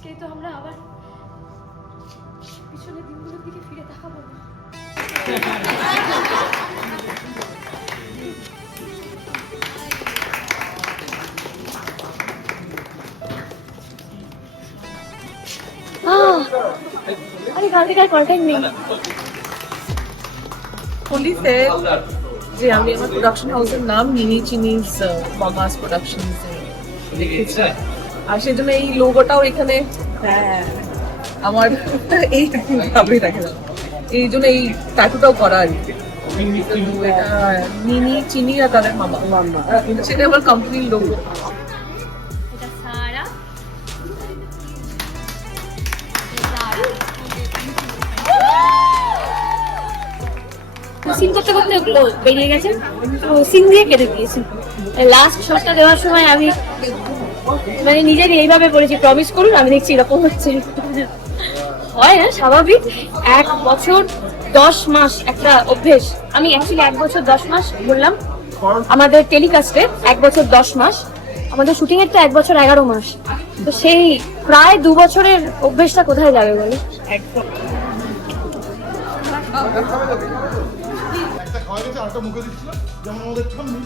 আজকে তো আমরা আবার পিছনের দিনগুলোর দিকে ফিরে তাকাবো না। আরে গাড়িটার কন্টেন্ট নেই। only said যে আমি আমার প্রোডাকশন হাউসের নাম মিনি চিনিজ মামাস প্রোডাকশনস লিখেছি, আর সেজন্য এই লোগোটাও এখানে আমার এই ভাবেই দেখা যাবে, এই জন্য এই ট্যাটুটাও করা আর কি। মিনি চিনি আর তাদের মামা, সেটা আমার কোম্পানির লোগো। এটা সারা, সিন করতে করতে ওগুলো বেরিয়ে গেছে, তো সিন দিয়ে কেটে দিয়েছি। লাস্ট শটটা দেওয়ার সময় আমি মানে নিজেরই এইভাবে বলেছি, প্রমিস করুন, আমি দেখছি এরকম হচ্ছে। হয় না স্বাভাবিক, 1 বছর 10 মাস একটা অভ্যেস। আমি অ্যাকচুয়ালি 1 বছর 10 মাস বললাম আমাদের টেলিকাস্টে, 1 বছর 10 মাস, আমাদের শুটিং এর তো 1 বছর 11 মাস, তো সেই প্রায় 2 বছরের অভ্যেসটা কোথায় যাবে বলে। একদম একটা খাওয়া গেছে, আরেকটা মুখে দিচ্ছিল, যেমন আমাদের ঠাম্মি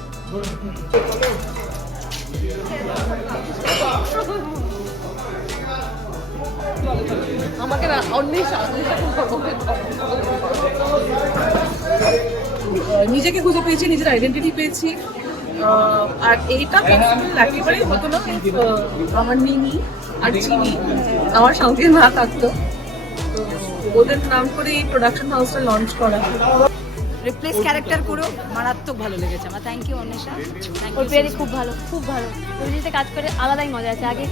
আমাকে না অন্যের নিজেকে খুঁজে পেয়েছি, নিজের আইডেন্টিটি পেয়েছি। আর এইটা পসিবল একেবারেই হতো না আমার নিনি আর চিনি আমার সঙ্গে না থাকতো। তো ওদের নাম করে এই প্রোডাকশন হাউসটা লঞ্চ করা। রিপ্লেস ক্যারেক্টার করেও মারাত্মক ভালো লেগেছে আমার। থ্যাংক ইউ অন্বেষা, ওর পেয়ারি খুব ভালো, খুব ভালো। ওর সাথে কাজ করে আলাদাই মজা আছে। আগে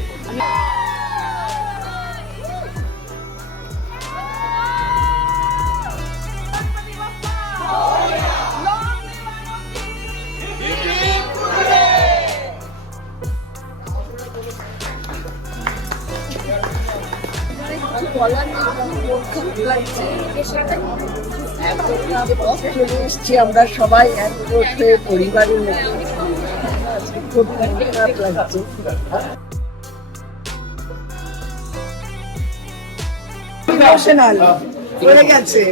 আমি চলে এসছি আমরা সবাই একজোট হয়ে পরিবারের মতো, খুব খারাপ লাগছে। ইমোশনাল হয়ে গেছে।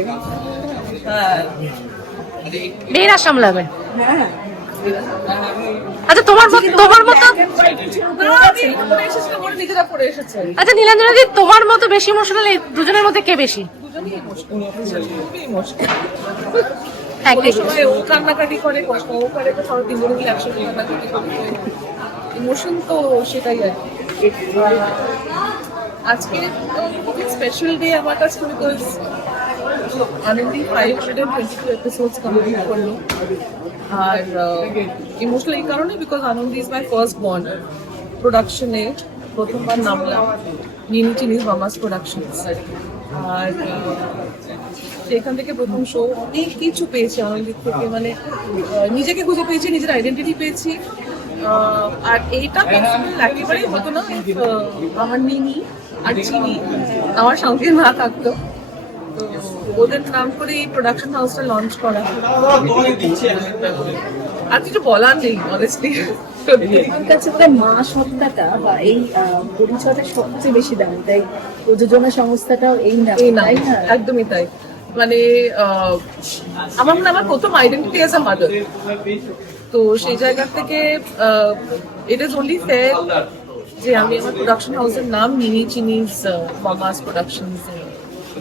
মেয়েরা সামলাবে। হ্যাঁ, আচ্ছা তোমার মতো নিজেরা করে এসেছে। আচ্ছা নীলাঞ্জনা দি, তোমার মতো বেশি ইমোশনাল এই দুজনের মধ্যে কে বেশি? সবাই ও কান্নাকাটি করে, কষ্ট ও করে, তো সবাই তিনজনে মিলে একসাথে কান্নাকাটি করে। ইমোশন তো সেটাই আর কি। আজকে খুবই স্পেশাল ডে আমার কাছে, বিকজ আনন্দি 522 এপিসোডস কমপ্লিট করলো। আর ইমোশনাল এই কারণে, because Anandi is my first born. প্রোডাকশনে প্রথমবার নামলাম মিনি চিনিজ মামাস প্রোডাকশনস, আর সেখান থেকে প্রথম শো অনেক কিছু পেয়েছি আনন্দির থেকে, মানে নিজেকে খুঁজে পেয়েছি, নিজের আইডেন্টিটি পেয়েছি। আর এইটা পসিবল একেবারেই হতো না আমার নিনি আর চিনি আমার সঙ্গে না থাকতো। তো ওদের নাম করে এই প্রোডাকশন হাউসটা লঞ্চ করা। আর কিছু বলার নেই অনেস্টলি। আমার কাছে বোধহয় মা শব্দটা বা এই পরিচয়টা সবচেয়ে বেশি দাম, তাই প্রযোজনা সংস্থাটাও এই না, একদমই তাই। মানে আমার মনে হয় আমার প্রথম আইডেন্টিটি অ্যাজ আ মাদার, তো সেই জায়গা থেকে ইট ইজ অনলি ফেয়ার যে আমি আমার প্রোডাকশন হাউসের নাম মিনি চিনিজ মামাস প্রোডাকশনস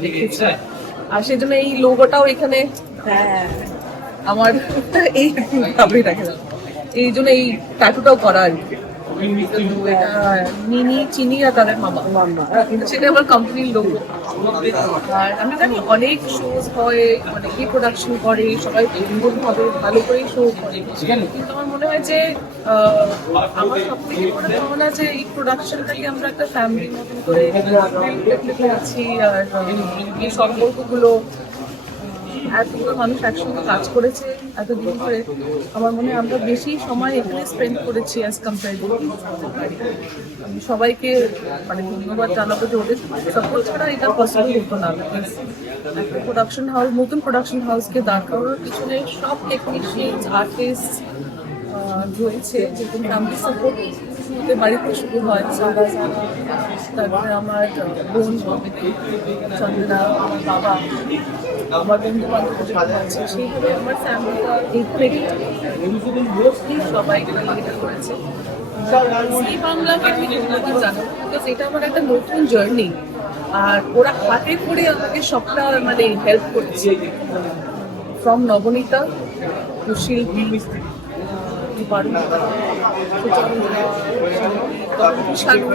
লিখেছি, আর সেজন্য এই লোগোটাও এখানে আমার এই ভাবেই দেখা যাবে, এই জন্য এই ট্যাটুটাও করা আর কি। মিনি চিনি আর তাদের মামা, সেটা আমার কোম্পানির লোগো। আর আমি জানি অনেক শোজ হয়, অনেকেই প্রোডাকশন করে, সবাই ভাবে ভালো করেই শো করে, কিন্তু আমার মনে হয় যে আমার সব থেকে বড় ভাবনা যে এই প্রোডাকশনটাকে আমরা একটা ফ্যামিলির মতন করে আছি। আর এই সম্পর্কগুলো এতগুলো মানুষ একসঙ্গে কাজ করেছে এতদিন ধরে, আমার মনে হয় আমরা বেশি সময় এখানে স্পেন্ড করেছি অ্যাজ কম্পেয়ার টু। আমি সবাইকে মানে ধন্যবাদ জানাবো যে ওদের সাপোর্ট ছাড়া এটা পসিবল হতো না। একটা প্রোডাকশন হাউস, নতুন প্রোডাকশন হাউসকে দাঁড় করানোর পিছনে সব টেকনিশিয়ানস, আর্টিস্ট রয়েছে, যেরকম ফ্যামিলি সাপোর্ট ওদের বাড়িতে শুরু হয়। তারপরে আমার বোন চন্দনা, আমার বাবা, আমার বন্ধু বান্ধব আছে, সেইভাবে আমার ফ্যামিলিটা এই ক্রেডিট সবাই এটা করেছে। জি বাংলাকে আমি ধন্যবাদ জানাবো, বিকজ এটা আমার একটা নতুন জার্নি, আর ওরা হাতে করে আমাকে সবটা মানে হেল্প করেছে, ফ্রম নবনীতা টু শিল্পী,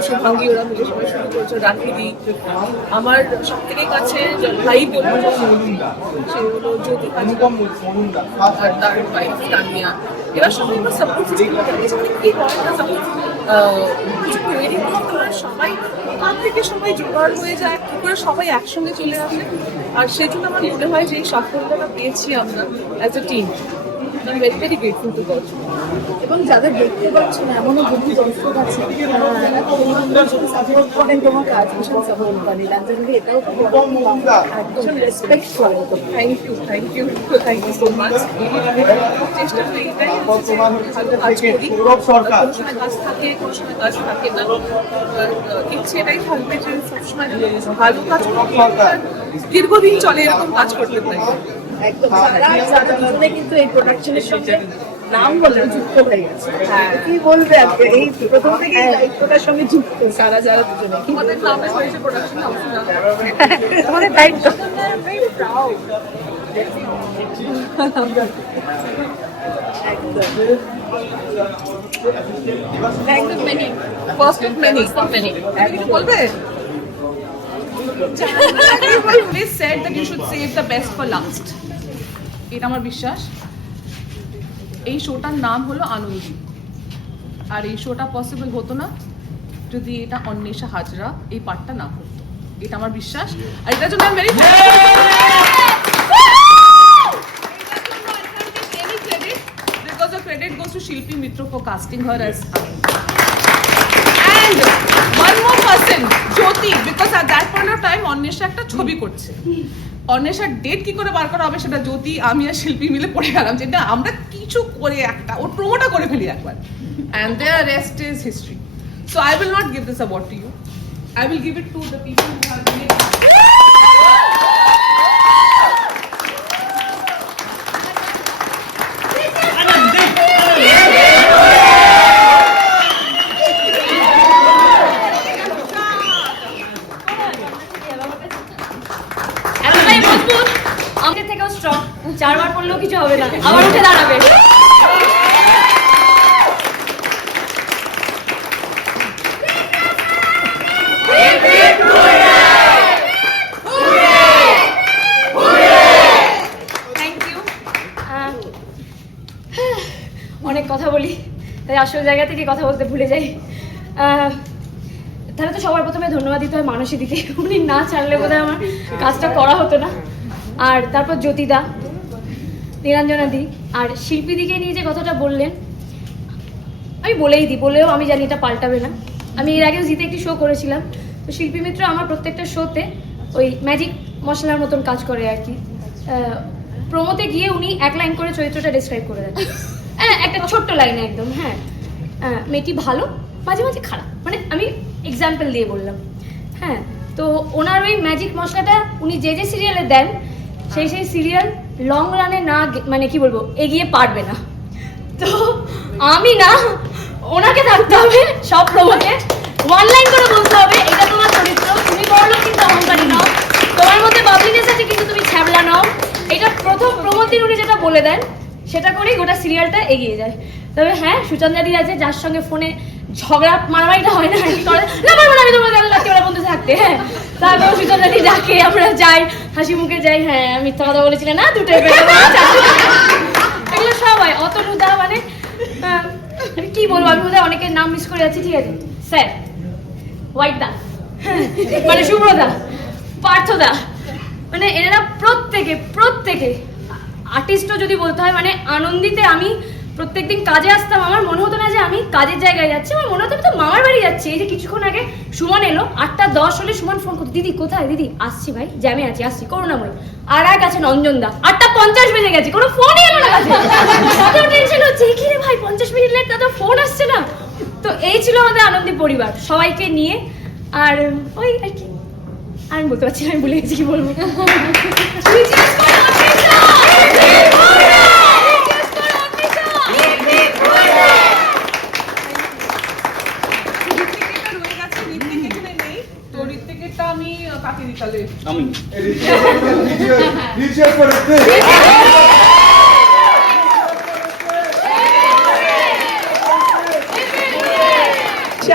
শুভাঙ্গী, ওরা মিলে সবাই শুরু করেছে, রাখিদি। আমার সব থেকে কাছে ভাই বলবো সে হলো জ্যোতি কাঞ্চন, আর তার ওয়াইফ তানিয়া। এরা সবাই আমার সাপোর্ট সিস্টেম কি হয় না, যখন কিছু তৈরি করতে হয় সবাই ওখান থেকে সবাই জোগাড় হয়ে যায়, কি করে সবাই একসঙ্গে চলে আসে। আর সেজন্য আমার মনে হয় যে এই সাফল্যটা পেয়েছি আমরা as a team. I'm very, very grateful to God. এবং যাদের দেখতে পাচ্ছেন এমনও বহু দর্শক আছে সাপোর্ট করেন তোমার কাজ, ভীষণ সাপোর্ট করে নীলাঞ্জলি, এটাও একদম রেসপেক্ট করে। Thank you so much. চেষ্টা করি এটাই ভালো কাজ করি, কোনো সময় কাজ থাকে, কোনো সময় কাজ থাকে না। ইচ্ছে এটাই থাকবে যে সবসময় ভালো কাজ করতে, দীর্ঘদিন চলে এরকম কাজ করতে পারি। একদম দুজনে কিন্তু এই প্রোডাকশনের সঙ্গে নাম বলে যুক্ত হয়ে গেছে। কি বলবে আপনি এই প্রথম থেকে এই দায়িত্বটার সঙ্গে যুক্ত সারা যারা দুজনে? আমাদের নামে হয়েছে প্রোডাকশন হাউস, তোমাদের দায়িত্ব। ফার্স্ট অফ মেনি বলবে? Always said that you should save the best for last. এটা আমার বিশ্বাস। এই শোটার নাম হলো আনন্দী, আর এই শোটা পসিবল হতো না যদি এটা অন্বেষা হাজরা এই পার্টটা না করতো। এটা আমার বিশ্বাস, আর এটার জন্য আমি very any credit because the credit goes to Shilpi Mitra for casting her as and one more person, Jyoti, because at that point of time Anwesha একটা ছবি করছে। অন্বেষার ডেট কি করে বার করা হবে সেটা জ্যোতি, আমি আর শিল্পী মিলে পড়ে গেলাম, যেটা আমরা কিছু করে একটা ওর প্রমোটা করে ফেলি একবার, and their rest is history. So I will not give this award to you. I will give it to the people who have made আমাদের থেকেও স্ট্রং, 4 বার পড়লেও কিছু হবে না, আবার উঠে দাঁড়াবে। Thank you. অনেক কথা বলি, তাই আসল জায়গা থেকে কথা বলতে ভুলে যাই। তাহলে তো সবার প্রথমে ধন্যবাদ দিতে হয় মানসী দিকে, উনি না ছাড়লে বোধহয় আমার কাজটা করা হতো না। আর তারপর জ্যোতিদা, নীলাঞ্জনা দি, আর শিল্পী দিকে নিয়ে যে কথাটা বললেন আমি বলেই দিই, বলেও আমি জানি এটা পাল্টাবে না। আমি এর আগেও জিতে একটি শো করেছিলাম, তো শিল্পী মিত্র আমার প্রত্যেকটা শোতে ওই ম্যাজিক মশলার মতন কাজ করে আর কি। প্রোমোতে গিয়ে উনি 1 লাইন করে চরিত্রটা ডিসক্রাইব করে দেন, হ্যাঁ একটা ছোট্ট লাইনে একদম। হ্যাঁ মেয়েটি ভালো, মাঝে মাঝে খারাপ, মানে আমি এক্সাম্পল দিয়ে বললাম। হ্যাঁ তো ওনার ওই ম্যাজিক মশলাটা উনি যে যে সিরিয়ালে দেন সেই সিরিয়াল লং রানে না মানে কি বলবো এগিয়ে পারবে না। তো আমি না, ওনাকে থাকতে হবে সব প্রমোতে, 1 লাইন করে বলতে হবে এটা তোমার চরিত্র, তুমি বড়লোক কিন্তু অহংকারী নাও, তোমার মধ্যে বাবলিনেস আছে কিন্তু তুমি ছ্যাবলা নাও। এটা প্রথম প্রমোদ দিন উনি যেটা বলে দেন সেটা করেই গোটা সিরিয়ালটা এগিয়ে যায়। তবে হ্যাঁ সুচন্দ্রাদি আছে যার সঙ্গে ফোনে ঝগড়া মারামারিটা হয় না, কি করে না পারবো না আমি তোমার রাত্রিবেলা বন্ধু থাকতে। হ্যাঁ তারপর সুচন্দ্রাদি ডাকে, আমরা যাই, হাসি মুখে যাই। হ্যাঁ মিথ্যা কথা বলেছিলেন না, দুটোই এগুলো সবাই অত নুদা, মানে আমি কি বলবো, আমি বোধহয় অনেকের নাম মিস করে যাচ্ছি। ঠিক আছে স্যার, হোয়াইট দা, মানে শুভ্রদা, পার্থদা, মানে এরা প্রত্যেকে আর্টিস্টও যদি বলতে হয়, মানে আনন্দিতে আমি প্রত্যেকদিন কাজে আসতাম, আমার মনে হতো না যে আমি কাজের জায়গায় যাচ্ছি, আমার মনে হতো আমি তো মামার বাড়ি যাচ্ছি। এই যে কিছুক্ষণ আগে সুমন এলো, 8:10 হলে সুমন ফোন করতো, দিদি কোথায়, দিদি আসছি ভাই, জ্যামে আছি, আসছি করুণাময়ী। আর এক আছে নঞ্জনদা, 8:50 বেজে গেছে, কোনো ফোনই এলো না কাছে। টেনশন হচ্ছে কি রে ভাই, 50 মিনিট লেট, তো ফোন আসছে না। তো এই ছিল আমাদের আনন্দী পরিবার, সবাইকে নিয়ে। আর ওই আর কি, আমি বলতে পারছি না, আমি ভুলে গেছি কি বলবো। আমি কাকে দিতালে আমি রিচার্জ করতে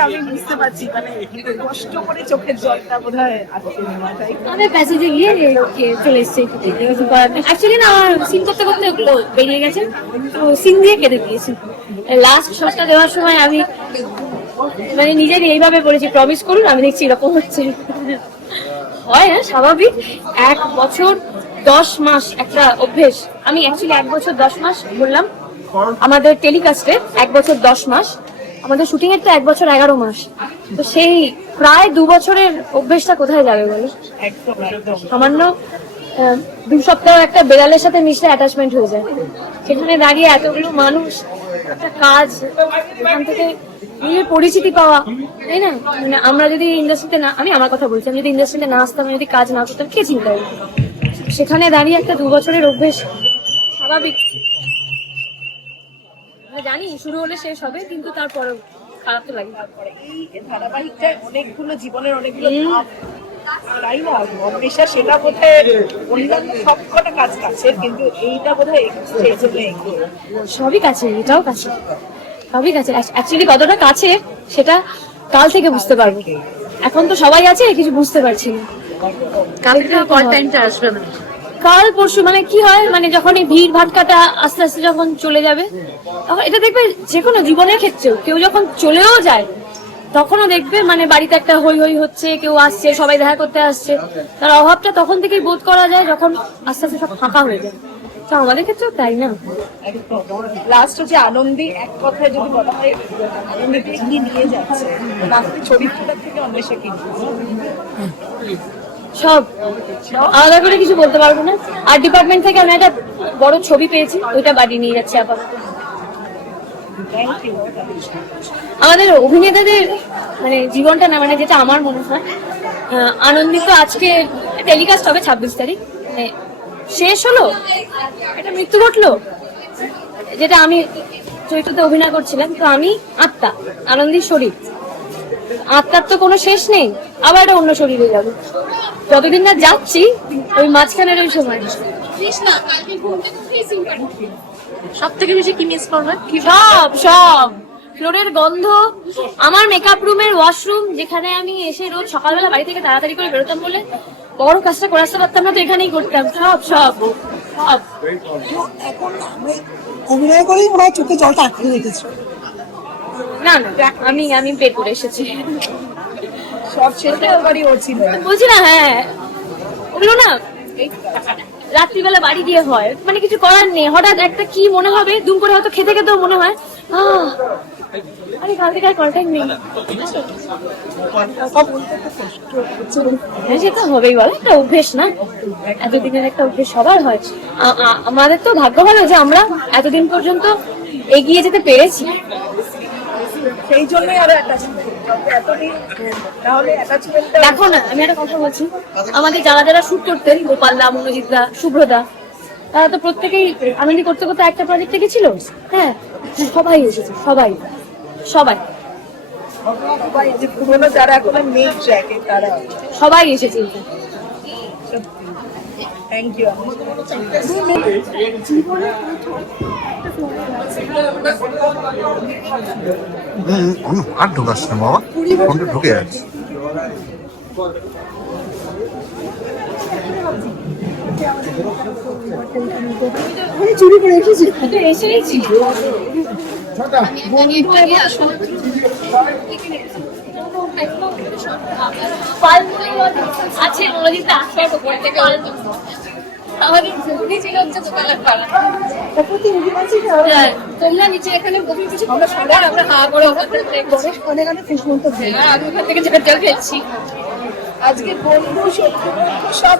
আমি বুঝতে পারছি, মানে কষ্ট করে চোখের জলটা বোধহয় আসছে মাথায়। আমি প্যাসেজে গিয়ে চলে এসেছি, অ্যাকচুয়ালি না আমার সিন করতে করতে ওগুলো বেরিয়ে গেছে, তো সিন দিয়ে কেটে দিয়েছি। লাস্ট শটটা দেওয়ার সময় আমি মানে নিজের এইভাবে বলেছি, প্রমিস করুন, আমি দেখছি এরকম হচ্ছে। হয় না স্বাভাবিক, 1 বছর 10 মাস একটা অভ্যেস। আমি অ্যাকচুয়ালি 1 বছর 10 মাস বললাম আমাদের টেলিকাস্টে, 1 বছর 10 মাস, আমাদের শুটিং এর তো 1 বছর 11 মাস। তো সেই প্রায় 2 বছরের অভ্যেসটা কোথায় যাবে বলো? একদম একদম সামান্য 2 সপ্তাহ একটা বেড়ালের সাথে মিশলে অ্যাটাচমেন্ট হয়ে যায়। সেখানে দাঁড়িয়ে এতগুলো মানুষ, একটা কাজ, এখান থেকে নিজের পরিচিতি পাওয়া, তাই না? মানে আমরা যদি ইন্ডাস্ট্রিতে না, আমি আমার কথা বলছি, আমি যদি ইন্ডাস্ট্রিতে না আসতাম, আমি যদি কাজ না করতাম, কে চিন্তা করতো? সেখানে দাঁড়িয়ে একটা 2 বছরের অভ্যেস স্বাভাবিক। আমরা জানি শুরু হলে শেষ হবে, কিন্তু তারপরেও খারাপ তো লাগে। তারপরে এই ধারাবাহিকটায় অনেকগুলো জীবনের অনেকগুলো ধাপ, তাই না? অন্বেষা সেটা বোধহয় অন্যান্য সবকটা কাজ কাছে, কিন্তু এইটা বোধহয় সেই জন্য এগিয়ে। সবই কাছে, এটাও কাছে, সবই কাছে। অ্যাকচুয়ালি কতটা কাছে সেটা কাল থেকে বুঝতে পারবো। এখন তো সবাই আছে, কিছু বুঝতে পারছি না। কালকে কল টাইমটা আসবে না, কাল পরশু, মানে কি হয়, মানে যখন এই ভিড় ভাটকাটা আস্তে আস্তে যখন চলে যাবে, তখন এটা দেখবে যে কোনো জীবনের ক্ষেত্রেও কেউ যখন চলেও যায়, তখনও দেখবে মানে বাড়িতে একটা হই হই হচ্ছে, কেউ আসছে, সবাই দেখা করতে আসছে। তার অভাবটা তখন থেকেই বোধ করা যায় যখন আস্তে আস্তে সব ফাঁকা হয়ে যায়। তো আমাদের ক্ষেত্রেও তাই না? লাস্ট হচ্ছে আনন্দী, এক কথায় যদি বলা হয় আনন্দীকে এগিয়ে নিয়ে যাচ্ছে, লাস্টের চরিত্রটা থেকে অন্বেষা কি সব আলাদা করে কিছু বলতে পারবো না। আর্ট ডিপার্টমেন্ট থেকে আমি একটা বড় ছবি পেয়েছি, ওইটা বাড়ি নিয়ে যাচ্ছি আপাতত। Thank you. আমাদের অভিনেতাদের মানে জীবনটা না, মানে যেটা আমার মনে হয়, আনন্দিত আজকে টেলিকাস্ট হবে 26 তারিখ, মানে শেষ হলো, এটা মৃত্যু ঘটলো, যেটা আমি চরিত্রতে অভিনয় করছিলাম। তো আমি আত্মা, আনন্দীর শরীর, আত্মার তো কোনো শেষ নেই, আবার একটা অন্য শরীরে যাবে। যতদিন না যাচ্ছি ওই মাঝখানের ওই সময় সব থেকে বেশি কি মিস করবে? সব সব ফ্লোরের গন্ধ, আমার মেকআপ রুমের ওয়াশরুম, যেখানে আমি এসে রোজ সকালবেলা বাড়ি থেকে তাড়াতাড়ি করে বেরোতাম বলে বড় কাজটা করে আসতে পারতাম না, তো এখানেই করতাম। সব সব সব অভিনয় করেই মনে হয় চোখে জলটা আটকে রেখেছো। না না, আমি বের করে এসেছি, সব শেষে বাড়ি ও ছিল। বলছি না, হ্যাঁ ওগুলো না রাত্রিবেলা বাড়ি গিয়ে হয়, মানে কিছু করার নেই, হঠাৎ একটা কি মনে হবে, দুম করে হয়তো খেতে খেতেও মনে হয় আরে কাল থেকে আর কন্ট্যাক্ট নেই। হ্যাঁ সেটা হবেই, বলো একটা অভ্যেস না, এতদিনের একটা অভ্যেস সবার হয়। আমাদের তো ভাগ্য ভালো যে আমরা এতদিন পর্যন্ত এগিয়ে যেতে পেরেছি, সেই জন্যই আরো অ্যাটাচমেন্ট, এতদিন তাহলে অ্যাটাচমেন্টটা। দেখো না, আমি একটা কথা বলছি, আমাদের যারা যারা শুট করতেন, গোপালদা, মনোজিৎদা, শুভ্রদা, তারা তো প্রত্যেকেই আনন্দি করতে করতে একটা প্রজেক্টে গেছিল। হ্যাঁ সবাই এসেছে, সবাই সবাই সবাই যে পুরোনো যারা এখন মেক ট্র্যাকে তারা সবাই এসেছে। Thank you. আর ঢোকাস না বাবা, ফোনটা ঢুকে যাচ্ছে। চুরি করে এসেছি। এসেছি আছে মনোজিৎদা, আসবে তো পড়ে থেকে আমাদের ঝুঁকি ছিল হচ্ছে দোতলার পাড়া। হ্যাঁ, তোমরা নিচে এখানে বসে কিছু আমরা সবাই আমরা হা করে ওখান থেকে দেখছি। হ্যাঁ, আমি ওখান থেকে ঝাড় খেয়েছি। আজকে বন্ধু শত্রু সব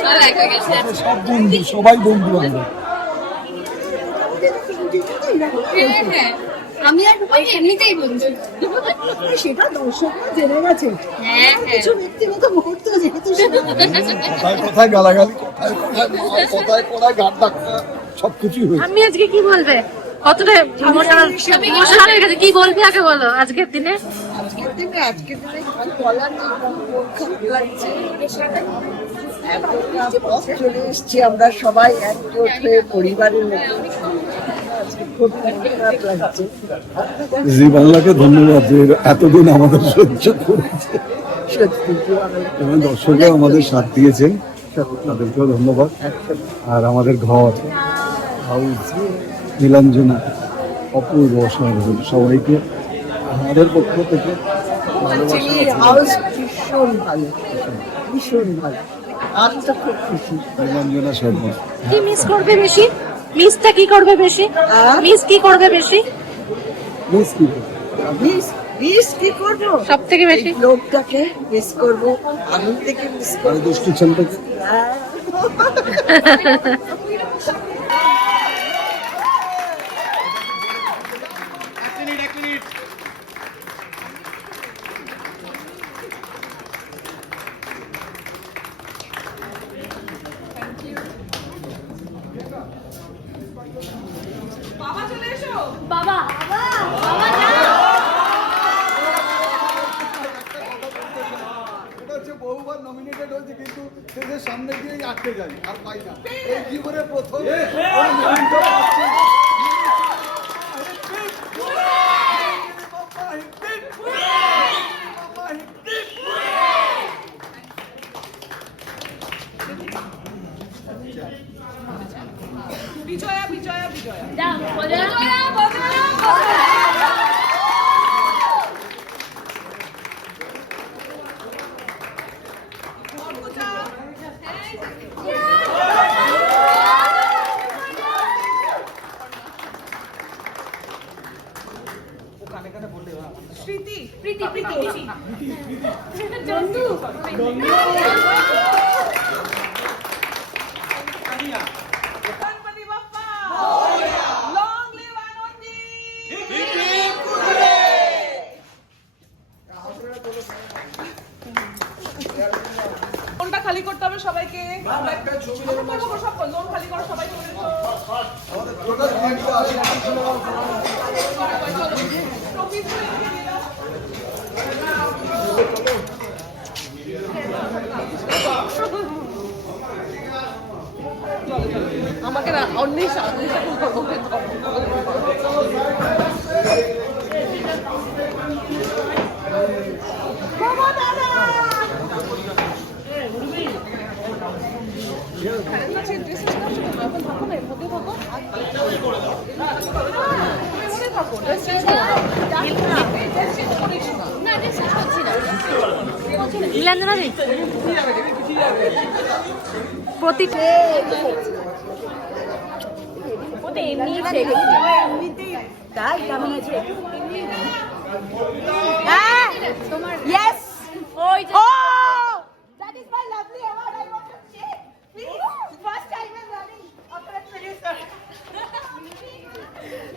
সারা একা গেছে। সব বন্ধু, সবাই বন্ধু আমরা। হ্যাঁ, হ্যাঁ, আমি আর রূপা এমনিতেই বন্ধু। সেটা দর্শকরা জেনে গেছে। হ্যাঁ, হ্যাঁ। কিছু ব্যক্তিগত মুহূর্ত যেহেতু সেটা কোথায় কোথায় গালাগালি, কোথায় কোথায় মার, কোথায় কোথায় গান ডাক্তার, সবকিছুই হয়েছে। আমি আজকে কি বলবে কতটা ইমোশনাল হয়ে গেছে, কি বলবি আগে বলো আজকের দিনে। আজকের দিনে কিছু বলার নেই, মন খারাপ লাগছে। চলে এসছি আমরা সবাই একজোট হয়ে পরিবারের মতো। আজকে খুব খারাপ লাগছে। জি বাংলাকে ধন্যবাদ যে এতদিন আমাদের সহ্য করেছে সত্যি এবং দর্শকরা আমাদের সাথ দিয়েছেন, তাদেরকেও ধন্যবাদ। আর আমাদের ঘর হাউস নীলাঞ্জনা অপূর্ব অসাধারণ, সবাইকে আমাদের পক্ষ থেকে ভালোবাসা হাউস ভীষণ ভালো, ভীষণ ভালো। আমি তো খুব খুশি। নীলাঞ্জনা শর্মা। কি মিস করবে বেশি? মিসটা কি করবে বেশি? মিস কি করবে বেশি? মিস কি করবো? মিস কি করবো? সব থেকে বেশি এই লোকটাকে মিস করবো, আমি থেকে মিস আর করবো। দুষ্টু ছেলেটাকে বাবা, বাবা না। এটা হচ্ছে বহুবার নমিনেটেড হয়েছে কিন্তু শেষের সামনে গিয়েই আটকে যায় আর পাই না। এই জীবনে প্রথম ওই নামটা পাচ্ছি। বিজয়া বিজয়া বিজয়া যা, বলে না। স্মৃতি প্রীতি, প্রীতি। জন্তু। গণপতি বাপ্পা লং লিভ আনন্দী। কোনটা খালি করতে হবে সবাইকে? সব লোন খালি করো সবাই করে দিও। টপিক করে দিয়ে দাও। আমাকে না অন্যের সাথে নীলাঞ্জনা দি প্রতি তাই আমি হ্যাঁ Yes! ওই যে Oh! That is my lovely award. I want to shake. Please, first time I'm running after a producer.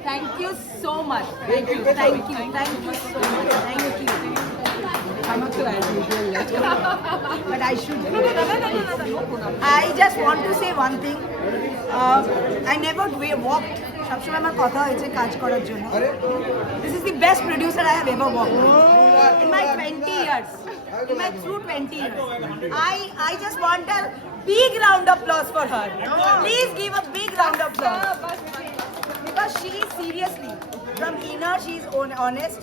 Thank you so much. Thank you so much. Thank you. But I should. I just want to say one thing. I never walked. সবসময় আমার কথা হয়েছে কাজ করার জন্য. This is the best producer I have ever worked with. In my 20 years. In my through 20 years. I just want a big round of applause for her. Please give a big round of applause. Because she is seriously from inner she is honest.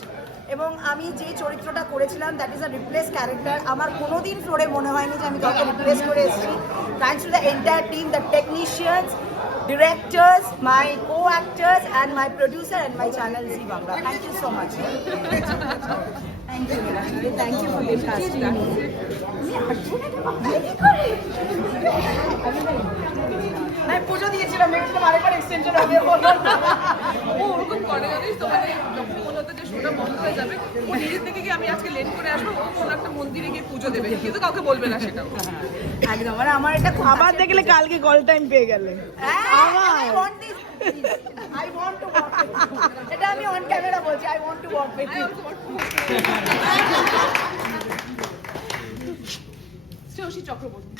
এবং আমি যে চরিত্রটা করেছিলাম that is a replace character আমার কোনোদিন ফ্লোরে মনে হয়নি যে আমি কাউকে রিপ্লেস করে এসেছি thanks to the entire team the technicians directors my co-actors and my producer and my channel Zee Bangla thank you so much thank you for your casting আমি পুজো দিয়েছিলাম, ভেবেছিলাম আরেকবার এক্সটেনশন হবে। ও ওরকম করে জানিস তো, মানে যখন মনে হতো যে শোটা বন্ধ হয়ে যাবে, ও নিজের থেকে কি আমি আজকে লেট করে আসবো, ও কোনো একটা মন্দিরে গিয়ে পুজো দেবে, কিন্তু কাউকে বলবে না সেটা। একদম, মানে আমার এটা খুব আবার দেখলে কালকে কল টাইম পেয়ে গেলে। I want to walk with you. এটা আমি অন ক্যামেরা বলছি, I want to walk with you. Shreyasi Chakraborty.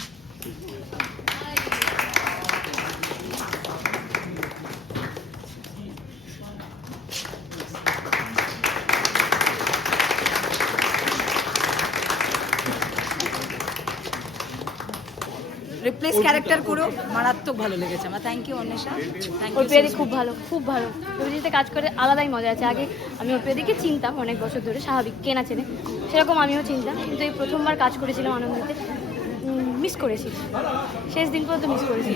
Replace character করেও মারাত্মক ভালো লেগেছে আমার। Thank you Anwesha, thank you. অর্পিয়াদি খুব ভালো, খুব ভালো। অভিজিতে কাজ করে আলাদাই মজা আছে। আগে আমি অর্পিয়াদিকে চিনতাম অনেক বছর ধরে, স্বাভাবিক, কেনা চেনে, সেরকম আমিও চিনতাম, কিন্তু এই প্রথমবার কাজ করেছিলাম আনন্দিতে, মিস করেছি, শেষ দিন পর্যন্ত মিস করেছি।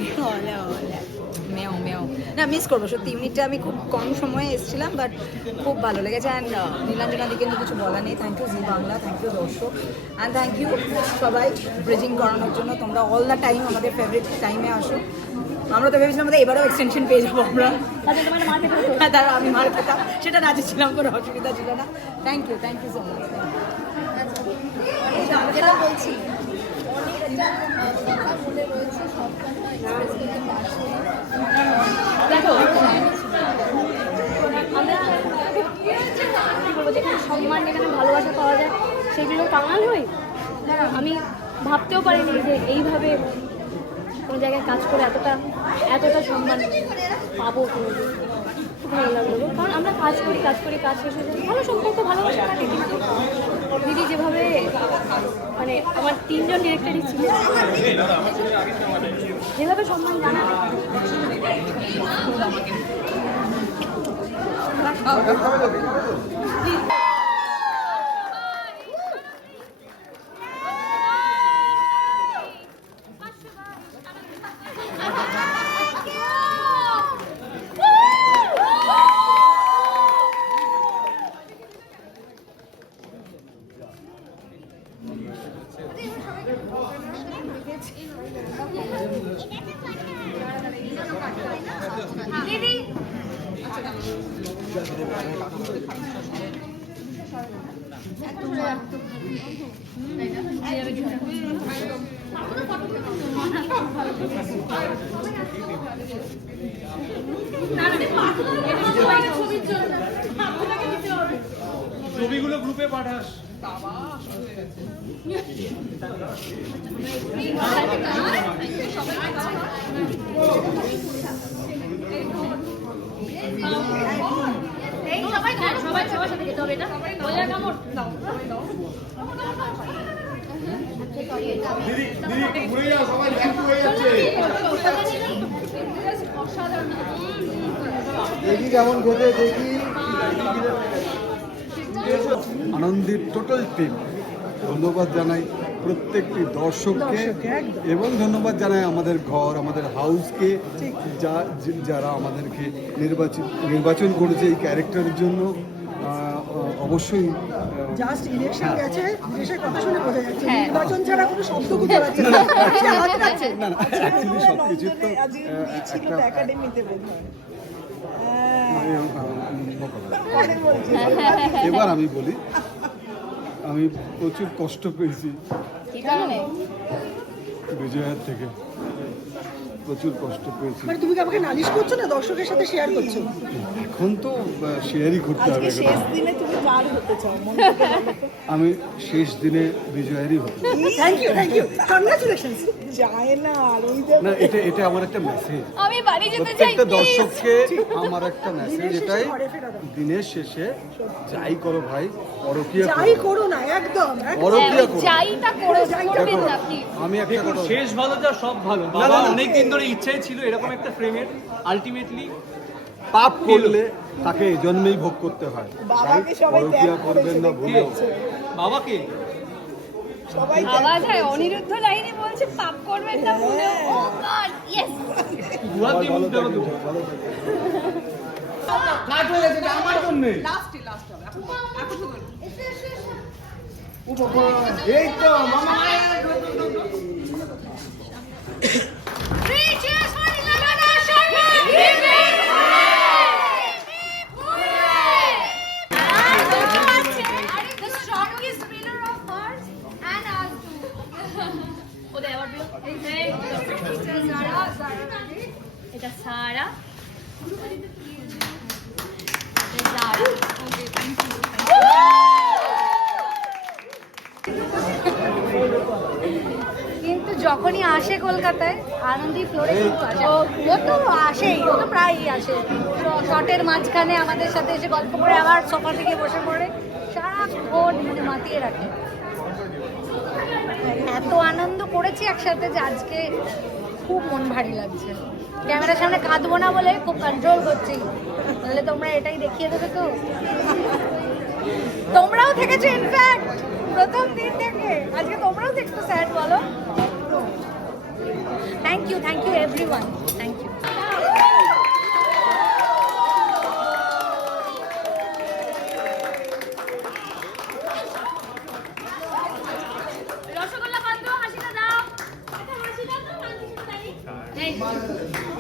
মেও মেও না, মিস করবো সত্যি। ইউনিটটা আমি খুব কম সময়ে এসেছিলাম, বাট খুব ভালো লেগেছে। অ্যান্ড নীলাঞ্জনা দিকে নিয়ে কিছু বলা নেই। Thank you Zee Bangla, thank you দর্শক, অ্যান্ড থ্যাংক ইউ সবাই ব্রিজিং করানোর জন্য। তোমরা অল দ্য টাইম আমাদের ফেভারিট টাইমে আসো। আমরা তো ভেবেছিলাম আমাদের এবারেও এক্সটেনশন পেয়ে যাবো আমরা, হ্যাঁ তারা আমি মার খেতাম, সেটা রাজি ছিলাম, কোনো অসুবিধা ছিল না। Thank you so much. যেটা বলছি দেখো, আমরা কী বলবো, যেখানে সম্মান, যেখানে ভালোবাসা পাওয়া যায়, সেগুলো কাঙাল হই। আমি ভাবতেও পারিনি যে এইভাবে কোনো জায়গায় কাজ করে এতটা সম্মান পাবো কোনোদিন। খুব ভালো লাগলো, কারণ আমরা কাজ করি কাজ শেষ হয়ে যায়, ভালো সম্পর্ক, ভালোবাসা থাকে, কিন্তু দিদি যেভাবে, মানে আমার 3 জন ডিরেক্টরই ছিল, যেভাবে সম্মান জানা ছবিগুলো গ্রুপে পাঠাস। সবাই সবার সাথে যেতে হবে, এটা মজা কামড় দাও। দিদি দিদি একটু ঘুরে যাও, সবাই ব্যস্ত হয়ে যাচ্ছে। দেখি কেমন খেতে, দেখি। আনন্দের টোটাল টিম ধন্যবাদ জানাই প্রত্যেকটি দর্শককে, এবং ধন্যবাদ জানাই আমাদের ঘর, আমাদের হাউসকে, যারা আমাদেরকে নির্বাচন করেছে এই ক্যারেক্টারের জন্য। অবশ্যই জাস্ট ইলেকশন গেছে, দেশের কথা শুনে বোঝা যাচ্ছে নির্বাচন ছাড়া কোনো শব্দ বুঝতে পারছে না। না অ্যাকচুয়ালি সব কিছুর তো একটা একাডেমিতে বোধহয় এবার আমি বলি, আমি প্রচুর কষ্ট পেয়েছি বিজয়ের থেকে, প্রচুর কষ্ট পেয়েছি। মানে তুমি কি আমাকে নালিশ করছো না, দর্শকের সাথে শেয়ার করছো? এখন তো শেয়ারই করতে হবে। আজকে শেষ দিনে তুমি কার হতে চাও? আমি শেষ দিনে বিজয়েরই হতে চাই। Thank you congratulations. যায় না আর ওই যে না, এটা আমার একটা মেসেজ, আমি বাড়ি যেতে চাই, প্রত্যেকটা দর্শককে আমার একটা মেসেজ এটাই, দিনের শেষে যাই করো ভাই, পরকীয়া যাই করো না, একদম পরকীয়া করো। যাইটা করে দেখো, আমি একটা কথা শেষ ভালো যা সব ভালো। বাবা অনেকদিন ধরে ইচ্ছাই ছিল এরকম একটা ফ্রেমের, আলটিমেটলি পাপ করলে তাকে এই জন্মেই ভোগ করতে হয়। বাবাকে সবাই পরকীয়া করবেন না ভুলেও। বাবাকে সবাই আওয়াজ হয় অনিরুদ্ধ লাইনে বলছে পাপ করবেন না বলে। ও গড, ইয়েস। দুয়ার দিয়ে মুখ দেবো তো। কাট হয়ে গেছে, এটা আমার জন্য। লাস্ট হবে, এখন শুধু এই তো মামা এটা সারা কিন্তু যখনই আসে কলকাতায় আনন্দী ফ্লোরে ও তো আসেই, ও তো প্রায়ই আসে। শটের মাঝখানে আমাদের সাথে এসে গল্প করে আবার সোফা থেকে বসে পড়ে সারাক্ষণ মানে মাতিয়ে রাখে। এত আনন্দ করেছি একসাথে যে আজকে খুব মন ভারী লাগছে। ক্যামেরার সামনে কাঁদবো না বলে খুব কন্ট্রোল করছি, তাহলে তোমরা এটাই দেখিয়ে দেবে তো। তোমরাও থেকেছো ইনফ্যাক্ট প্রথম দিন থেকে, আজকে তোমরাও একটু স্যাড বলো। Thank you everyone, thank you.